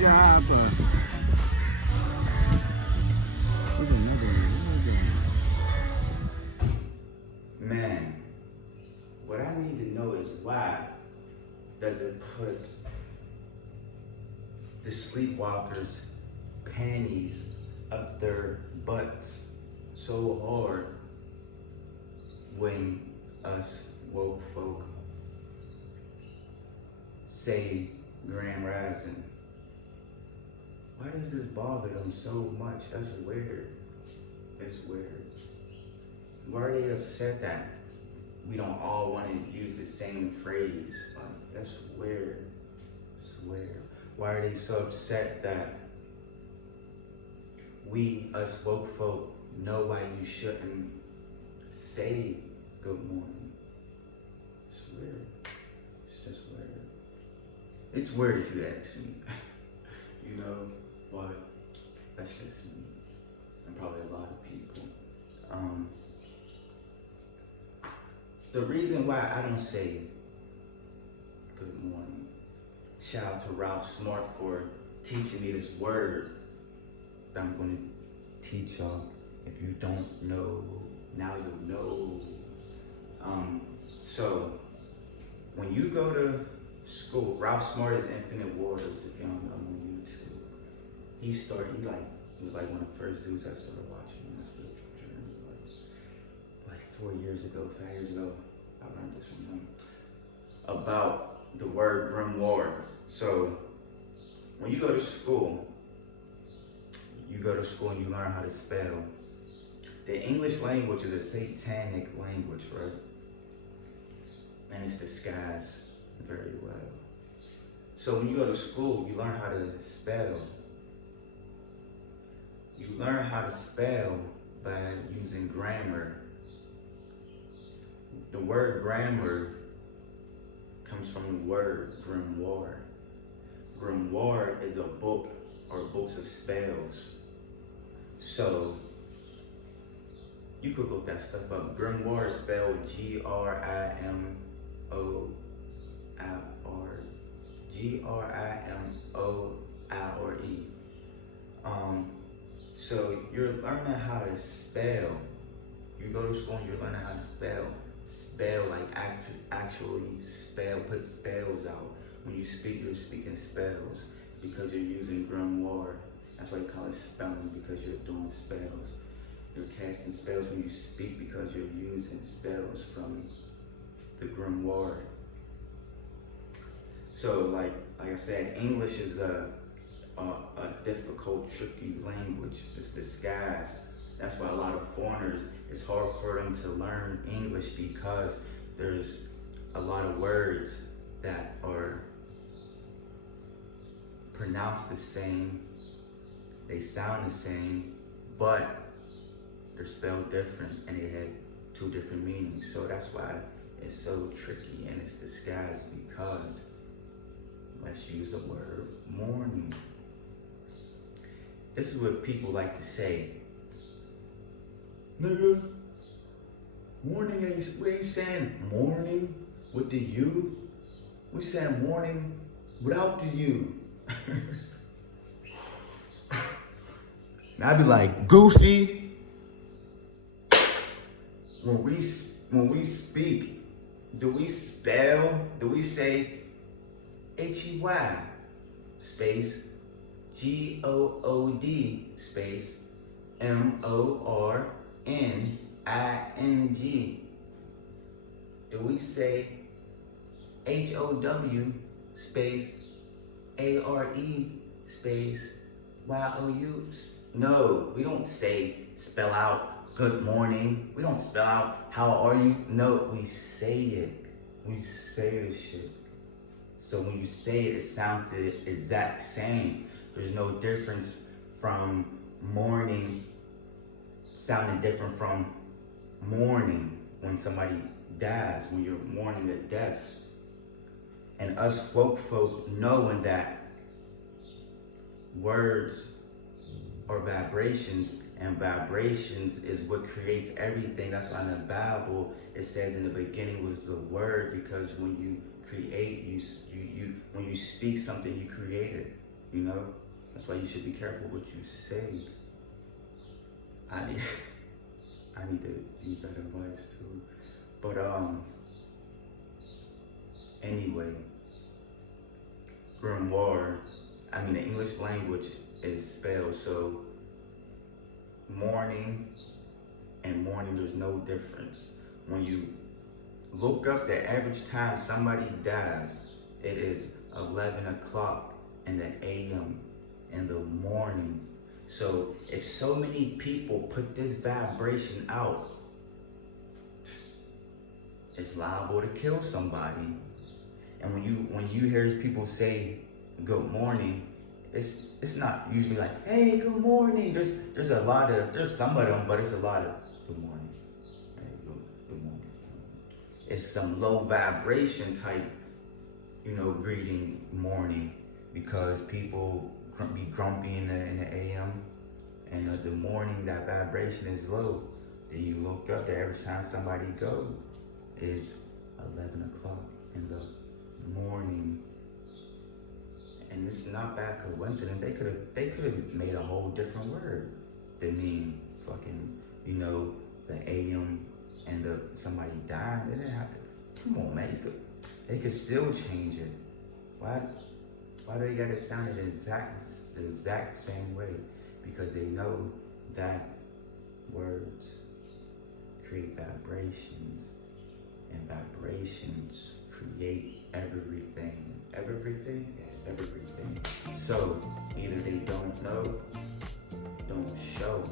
job. What's another Man, what I need to know is why does it put the sleepwalkers' panties up their butts so hard when us woke folk say Grand Rising? Why does this bother them so much? That's weird. It's weird. Why are they upset that we don't all want to use the same phrase? Like, that's weird. It's weird. Why are they so upset that we, us woke folk, know why you shouldn't say good morning? It's weird. It's just weird. It's weird if you ask me. You know, but that's just me. And probably a lot of people. The reason why I don't say good morning, shout out to Ralph Smart for teaching me this word that I'm going to teach y'all. If you don't know, now you know. So when you go to school, Ralph Smart is Infinite Waters, if you don't know him on YouTube. He was like one of the first dudes I started watching in my spiritual journey. Like 4 years ago, 5 years ago, I learned this from him about the word grimoire. So when you go to school and you learn how to spell. The English language is a satanic language, right? And it's disguised very well. So when you go to school, you learn how to spell. You learn how to spell by using grammar. The word grammar comes from the word grimoire. Grimoire is a book or books of spells. So you could look that stuff up. Grimoire is spelled Grimore. Grimoire. So you're learning how to spell. You go to school and you're learning how to spell. Spell like actually spell, put spells out. When you speak, you're speaking spells because you're using grimoire. That's why you call it spelling, because you're doing spells. You're casting spells when you speak because you're using spells from the grimoire. So like I said, English is a difficult, tricky language. It's disguised. That's why a lot of foreigners, it's hard for them to learn English because there's a lot of words that are pronounced the same, they sound the same, but they're spelled different and they have two different meanings. So that's why it's so tricky and it's disguised because let's use the word morning. This is what people like to say. Nigga, morning, we ain't saying morning with the U. We saying morning without the U. And I'd be like, Goofy. When we speak, do we say H-E-Y space G-O-O-D space M-O-R-N-I-N-G? Do we say H-O-W space A-R-E space Y-O-U? No, we don't spell out good morning. We don't spell out how are you. No, we say it. We say this shit. So when you say it, it sounds the exact same. There's no difference from morning sounding different from mourning when somebody dies, when you're mourning a death. And us woke folk knowing that words are vibrations, and vibrations is what creates everything. That's why in the Bible it says in the beginning was the word, because when you create, when you speak something, you create it. You know, that's why you should be careful what you say. I need, I need to use that advice too. But anyway, grimoire. I mean, the English language is spelled so. Morning and morning, there's no difference. When you look up the average time somebody dies, it is 11 o'clock in the a.m. in the morning. So if so many people put this vibration out, it's liable to kill somebody. And when you hear people say good morning, it's not usually like, hey, good morning. There's some of them, but it's a lot of good morning. Hey, good morning. It's some low vibration type, greeting morning, because people be grumpy in the AM, and the morning that vibration is low. Then you look up, the average time somebody go is 11 o'clock in the morning. And it's not by coincidence. They could have made a whole different word that mean fucking, the AM and somebody dying. They didn't have to. Come on, man. They could still change it. Why do they gotta sound the exact same way? Because they know that words create vibrations, and vibrations create everything. Everything. So either they don't know, don't show.